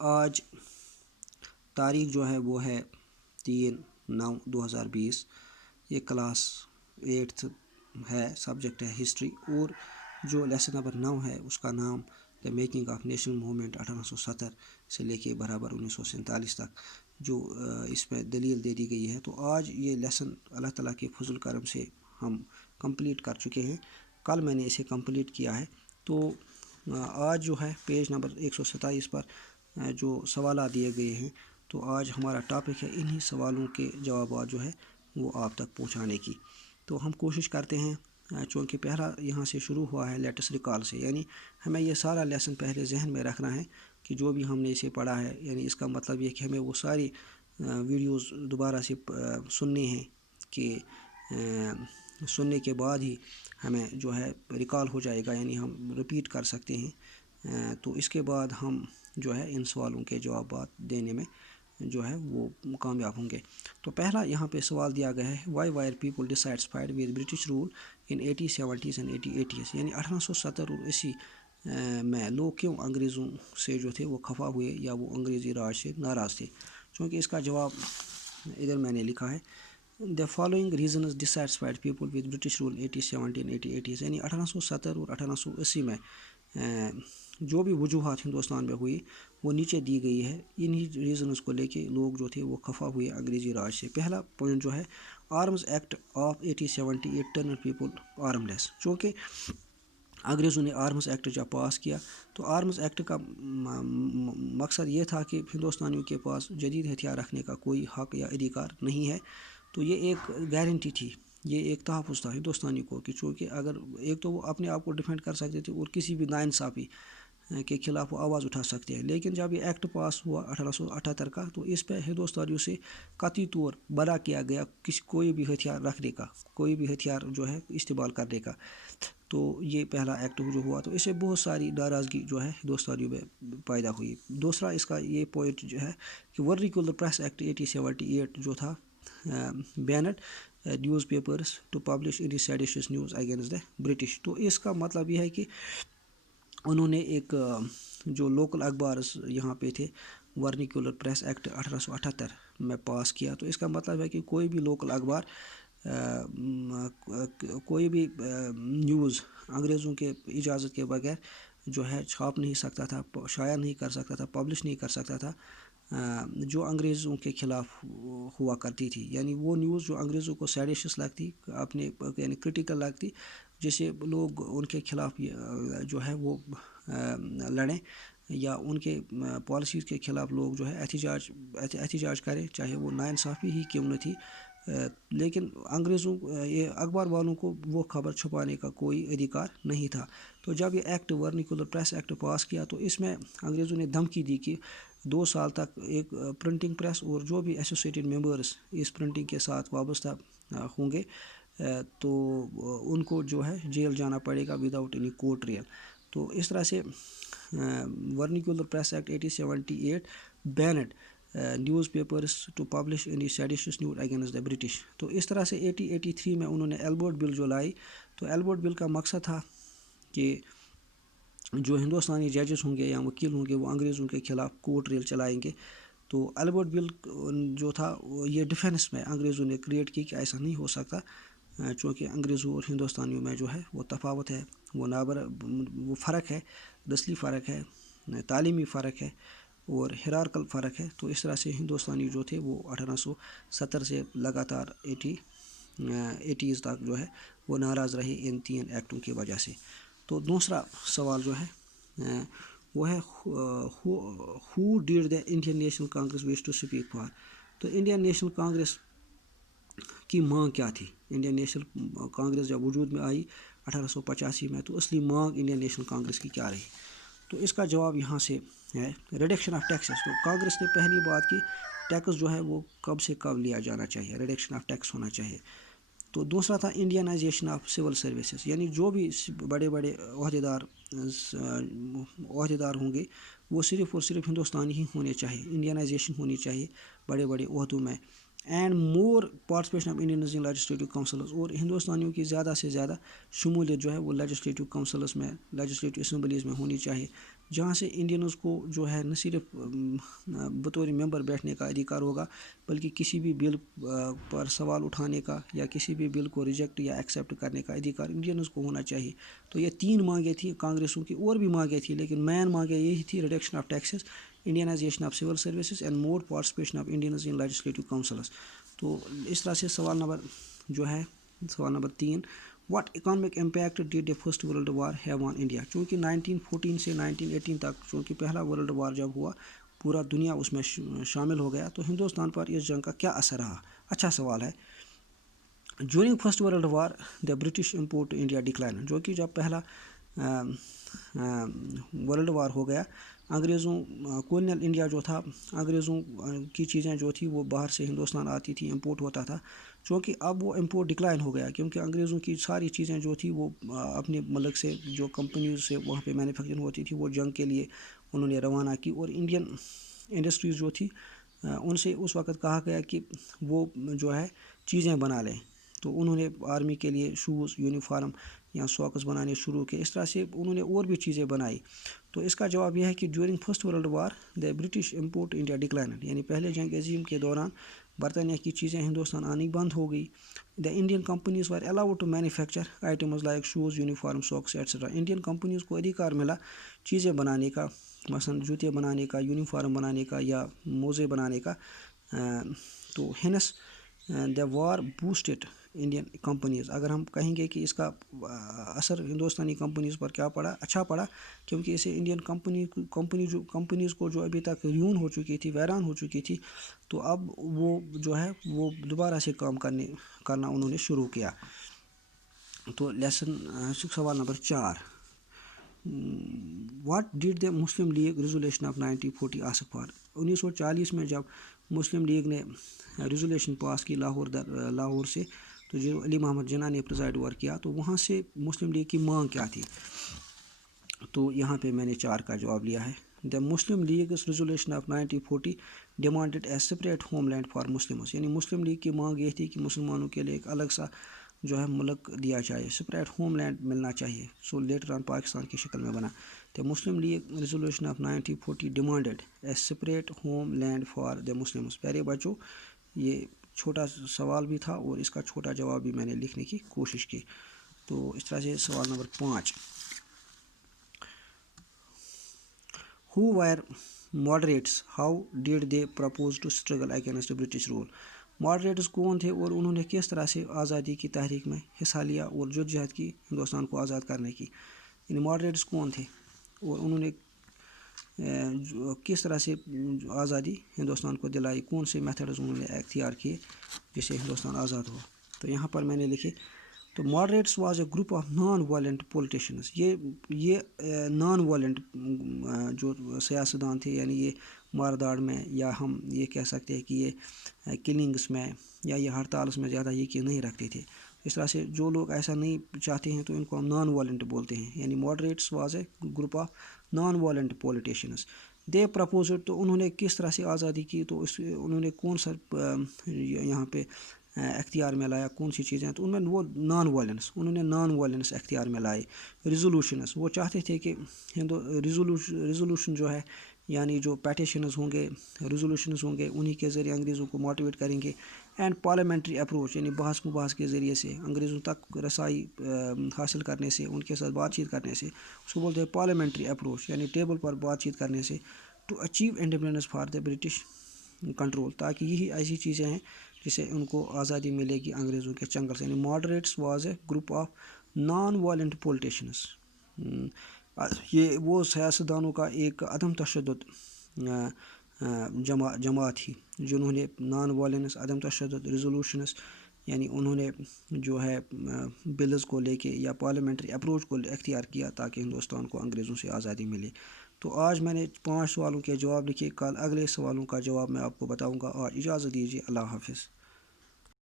آج تاریخ جو ہے وہ ہے 3/9/2020. یہ کلاس 8th ہے، سبجیکٹ ہے ہسٹری، اور جو لیسن نمبر 9 ہے اس کا نام the making of national movement 1870 سے لے کے برابر 1947 تک جو اس میں دلیل دے دی گئی ہے. تو آج یہ لیسن اللہ تعالیٰ کے فضل کرم سے ہم کمپلیٹ کر چکے ہیں. کل میں نے اسے کمپلیٹ کیا ہے. تو آج جو ہے پیج نمبر 127 پر جو سوالات دیے گئے ہیں، تو آج ہمارا ٹاپک ہے انہی سوالوں کے جوابات جو ہے وہ آپ تک پہنچانے کی. تو ہم کوشش کرتے ہیں، چونکہ پہلا یہاں سے شروع ہوا ہے لیٹس ریکال سے، یعنی ہمیں یہ سارا لیسن پہلے ذہن میں رکھنا ہے کہ جو بھی ہم نے اسے پڑھا ہے، یعنی اس کا مطلب یہ کہ ہمیں وہ ساری ویڈیوز دوبارہ سے سننے ہیں کہ سننے کے بعد ہی ہمیں جو ہے ریکال ہو جائے گا، یعنی ہم رپیٹ کر سکتے ہیں. تو اس کے بعد ہم جو ہے ان سوالوں کے جوابات دینے میں جو ہے وہ کامیاب ہوں گے. تو پہلا یہاں پہ سوال دیا گیا ہے، why were people dissatisfied with British rule in 1870s and 1880s، یعنی 1870 اور 80 میں لوگ کیوں انگریزوں سے جو تھے وہ خفا ہوئے یا وہ انگریزی راج سے ناراض تھے. چونکہ اس کا جواب ادھر میں نے لکھا ہے، the following reasons dissatisfied people with British rule 1870 and 1880s، یعنی 1870 اور 1880 میں جو بھی وجوہات ہندوستان میں ہوئی وہ نیچے دی گئی ہے. انہی ریزنز کو لے کے لوگ جو تھے وہ خفا ہوئے انگریزی راج سے. پہلا پوائنٹ جو ہے، arms act of 1870 turn people armless لیس. چونکہ انگریزوں نے آرمز ایکٹ جب پاس کیا تو آرمز ایکٹ کا مقصد یہ تھا کہ ہندوستانیوں کے پاس جدید ہتھیار رکھنے کا کوئی حق یا ادھیکار نہیں ہے. تو یہ ایک گارنٹی تھی، یہ ایک تحفظ تھا ہندوستانی کو کہ چونکہ اگر ایک تو وہ اپنے آپ کو ڈیفینڈ کر سکتے تھے اور کسی بھی ناانصافی کے خلاف وہ آواز اٹھا سکتے ہیں. لیکن جب یہ ایکٹ پاس ہوا 1878 کا، تو اس پہ ہندوستانیوں سے قطعی طور منع کیا گیا کوئی بھی ہتھیار رکھنے کا، کوئی بھی ہتھیار جو ہے استعمال کرنے کا. تو یہ پہلا ایکٹ جو ہوا، تو اس سے بہت ساری ناراضگی جو ہے ہندوستانیوں میں پیدا ہوئی. دوسرا اس کا یہ پوائنٹ جو ہے کہ ورنیکولر پریس ایکٹ 1878 جو تھا، banned newspapers to publish any seditious news against the British. تو اس کا مطلب یہ ہے کہ انہوں نے ایک جو لوکل اخبارز یہاں پہ تھے، ورنیکولر پریس ایکٹ 1878 میں پاس کیا. تو اس کا مطلب ہے کہ کوئی بھی لوکل اخبار کوئی بھی نیوز انگریزوں کے اجازت کے بغیر جو ہے چھاپ نہیں سکتا تھا، شائع نہیں کر سکتا تھا، پبلش نہیں کر سکتا تھا جو انگریزوں کے خلاف ہوا کرتی تھی. یعنی وہ نیوز جو انگریزوں کو سیڈیشس لگتی، اپنے یعنی کرٹیکل لگتی، جسے لوگ ان کے خلاف جو ہے وہ لڑیں یا ان کے پالیسیز کے خلاف لوگ جو ہے احتجاج کریں، چاہے وہ ناانصافی ہی کیوں نہ تھی. لیکن انگریزوں یہ اخبار والوں کو وہ خبر چھپانے کا کوئی ادھیکار نہیں تھا. تو جب یہ ایکٹ ورنیکولر پریس ایکٹ پاس کیا تو اس میں انگریزوں نے دھمکی دی کہ 2 سال تک ایک پرنٹنگ پریس اور جو بھی ایسوسیٹڈ ممبرس اس پرنٹنگ کے ساتھ وابستہ ہوں گے تو ان کو جو ہے جیل جانا پڑے گا وداؤٹ اینی کورٹ ٹرائل. تو اس طرح سے vernacular press act 1878 banned newspapers to publish any seditious news against the British. تو اس طرح سے 1883 میں انہوں نے ایلبرٹ بل جو لائی. تو ایلبرٹ بل کا مقصد تھا کہ جو ہندوستانی ججز ہوں گے یا وکیل ہوں گے وہ انگریزوں کے خلاف کورٹ ٹرائل چلائیں گے. تو ایلبرٹ بل جو تھا یہ ڈیفینس میں انگریزوں نے کریٹ کی کہ ایسا نہیں ہو سکتا، چونکہ انگریزوں اور ہندوستانیوں میں جو ہے وہ تفاوت ہے، وہ فرق ہے، نسلی فرق ہے، تعلیمی فرق ہے اور ہیرارکل فرق ہے. تو اس طرح سے ہندوستانی جو تھے وہ 1870 سے لگاتار 80s تک جو ہے وہ ناراض رہے ان 3 ایکٹوں کی وجہ سے. تو دوسرا سوال جو ہے وہ ہے who did the Indian National Congress wish to speak for. تو انڈین نیشنل کانگریس کی مانگ کیا تھی؟ انڈین نیشنل کانگریس جب وجود میں آئی 1885 میں، تو اصلی مانگ انڈین نیشنل کانگریس کی کیا رہی؟ تو اس کا جواب یہاں سے ہے ریڈکشن آف ٹیکسز. تو کانگریس نے پہلی بات کی ٹیکس جو ہے وہ کب سے کب لیا جانا چاہیے، ریڈکشن آف ٹیکس ہونا چاہیے. تو دوسرا تھا انڈینائزیشن آف سول سروسز، یعنی جو بھی بڑے بڑے عہدیدار ہوں گے وہ صرف اور صرف ہندوستانی ہی ہونے چاہیے، انڈینائزیشن ہونی چاہیے بڑے بڑے عہدوں میں. And more participation of Indians in legislative councils, اور ہندوستانیوں کی زیادہ سے زیادہ شمولیت جو ہے وہ لیجسلیٹو کونسلز میں، لیجسلیٹو اسمبلیز میں ہونی چاہیے جہاں سے انڈینز کو جو ہے نہ صرف بطور ممبر بیٹھنے کا ادھیکار ہوگا بلکہ کسی بھی بل پر سوال اٹھانے کا یا کسی بھی بل کو ریجیکٹ یا ایکسیپٹ کرنے کا ادھیکار انڈینز کو ہونا چاہیے. تو یہ 3 مانگیں تھیں کانگریسوں کی، اور بھی مانگیں تھیں لیکن مین مانگیں یہی تھی: reduction of taxes, Indianisation of civil services and more participation of Indians in legislative councils. تو اس طرح سے سوال number 3: what economic impact did the first world war have on India. چونکہ 1914 سے 1918 تک چونکہ پہلا ورلڈ وار جب ہوا پورا دنیا اس میں شامل ہو گیا، تو ہندوستان پر اس جنگ کا کیا اثر رہا؟ اچھا سوال ہے. During First world War the British import India decline. جو کہ جب پہلا ورلڈ وار ہو گیا، انگریزوں کولونیل انڈیا جو تھا، انگریزوں کی چیزیں جو تھی وہ باہر سے ہندوستان آتی تھی، امپورٹ ہوتا تھا. چونکہ اب وہ امپورٹ ڈکلائن ہو گیا کیونکہ انگریزوں کی ساری چیزیں جو تھی وہ اپنے ملک سے، جو کمپنیز سے وہاں پہ مینوفیکچرنگ ہوتی تھی، وہ جنگ کے لیے انہوں نے روانہ کی. اور انڈین انڈسٹریز جو تھی ان سے اس وقت کہا گیا کہ وہ جو ہے چیزیں بنا لیں. تو انہوں نے آرمی کے لیے شوز، یونیفارم یا ساکس بنانے شروع کیے. اس طرح سے انہوں نے اور بھی چیزیں بنائی. تو اس کا جواب یہ ہے کہ during First world War the British import India decline. یعنی پہلے جنگ عظیم کے دوران برطانیہ کی چیزیں ہندوستان آنی بند ہو گئی. The Indian companies were allowed to manufacture items like shoes, uniform, socks etcetera. Indian companies کو ادھیکار ملا چیزیں بنانے کا، مثلا جوتے بنانے کا، یونیفارم بنانے کا یا موزے بنانے کا. تو hence the war boosted Indian companies. اگر ہم کہیں گے کہ اس کا اثر ہندوستانی کمپنیز پر کیا پڑا، اچھا پڑا، کیونکہ اسے انڈین کمپنیز کو جو ابھی تک ریون ہو چکی تھی، ویران ہو چکی تھی، تو اب وہ جو ہے وہ دوبارہ سے کام کرنا انہوں نے شروع کیا. تو سوال number 4: what did the Muslim League resolution of 1940 ask for. 1940 میں جب مسلم لیگ نے ریزولیشن پاس کی لاہور سے، تو جو علی محمد جناح نے پریزائڈ اوور کیا، تو وہاں سے مسلم لیگ کی مانگ کیا تھی؟ تو یہاں پہ میں نے 4 کا جواب لیا ہے. The Muslim League's resolution of 1940 demanded a separate homeland for Muslims. یعنی مسلم لیگ کی مانگ یہ تھی کہ مسلمانوں کے لیے ایک الگ سا جو ہے ملک دیا جائے، سپریٹ ہوم لینڈ ملنا چاہیے. سو لیٹر آن پاکستان کی شکل میں بنا. The Muslim League resolution of 1940 demanded a separate homeland for the Muslims. پیارے بچوں، یہ چھوٹا سوال بھی تھا اور اس کا چھوٹا جواب بھی میں نے لکھنے کی کوشش کی. تو اس طرح سے سوال number 5: Who were moderates? How did they propose to struggle against British rule? ماڈریٹس کون تھے اور انہوں نے کس طرح سے آزادی کی تحریک میں حصہ لیا اور جدوجہد کی ہندوستان کو آزاد کرنے کی؟ یعنی ماڈریٹس کون تھے اور انہوں نے کس طرح سے آزادی ہندوستان کو دلائی، کون سے میتھڈز انہوں نے اختیار کیے جس سے ہندوستان آزاد ہوا؟ تو یہاں پر میں نے لکھے. تو moderates was a group of non violent politicians. یہ نان وائلنٹ جو سیاستدان تھے، یعنی یہ مارداڑ میں، یا ہم یہ کہہ سکتے ہیں کہ یہ کلنگس میں یا یہ ہڑتالس میں زیادہ یقین نہیں رکھتے تھے. اس طرح سے جو لوگ ایسا نہیں چاہتے ہیں تو ان کو ہم نان وائلنٹ بولتے ہیں. یعنی moderates was a group of non violent politicians. They proposed. تو انہوں نے کس طرح سے آزادی کی، تو انہوں نے کون سا یہاں پہ اختیار میں لایا، کون سی چیزیں؟ تو ان میں وہ انہوں نے نان وائلنس اختیار میں لائے. ریزولوشنز، وہ چاہتے تھے کہ ریزولوشن جو ہے، یعنی جو پیٹیشنز ہوں گے، ریزولوشنز ہوں گے، انہی کے ذریعے انگریزوں کو موٹیویٹ کریں گے. اینڈ پارلیمنٹری اپروچ، یعنی بحث مباحث کے ذریعے سے انگریزوں تک رسائی حاصل کرنے سے، ان کے ساتھ بات چیت کرنے سے، اس کو بولتے ہیں پارلیمنٹری اپروچ، یعنی ٹیبل پر بات چیت کرنے سے. To achieve independence for the British control, تاکہ یہی ایسی چیزیں ہیں جس سے ان کو آزادی ملے گی انگریزوں کے چنگل سے. یعنی moderates was a group of non violent politicians. یہ وہ سیاستدانوں کا ایک عدم تشدد جماعت تھی جنہوں نے نان وائلنس، عدم تشدد، ریزولوشنز، یعنی انہوں نے جو ہے بلز کو لے کے یا پارلیمنٹری اپروچ کو اختیار کیا تاکہ ہندوستان کو انگریزوں سے آزادی ملے. تو آج میں نے 5 سوالوں کے جواب لکھے. کل اگلے سوالوں کا جواب میں آپ کو بتاؤں گا. اور اجازت دیجیے. اللہ حافظ.